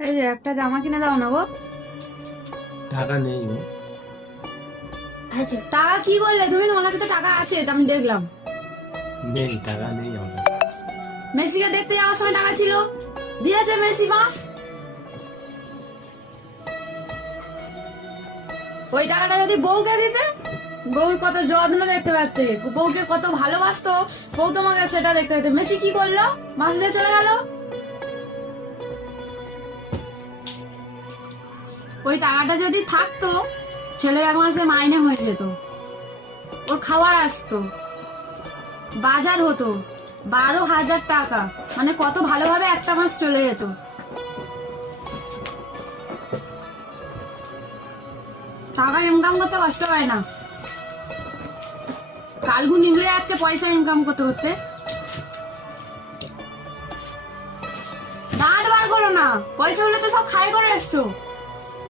এই যে একটা জামা কিনে দাও না গো। টাকা নেই গো। আচ্ছা টাকা কি করলে তুমি? তোমার কাছে তো টাকা আছে, তা আমি দেখলাম। নেই, টাকা নেই আমার। মেসিকে দেখতে যাওয়ার সময় টাকা ছিল, দিয়েছে মেসি মাস। ওই টাকাটা যদি বউকে দিতে, বউর কত যত্ন দেখতে পারতে, বউকে কত ভালোবাসতো, বউ তোমাকে সেটা দেখতে পেতে। মেসি কি করলো? মাস দিয়ে চলে গেল। ওই টাকাটা যদি থাকতো, ছেলের এক মাসে মাইনে হয়ে যেত, ওর খাবার আসতো, বাজার হতো 12,000 টাকা, মানে কত ভালোভাবে একটা মাস চলে যেত। টাকা ইনকাম করতে কষ্ট হয় না, কালগুন নিগড়ে যাচ্ছে পয়সা ইনকাম করতে করতে। দাঁত বার করো না, পয়সা গুলো তো সব খাই করে এসছো।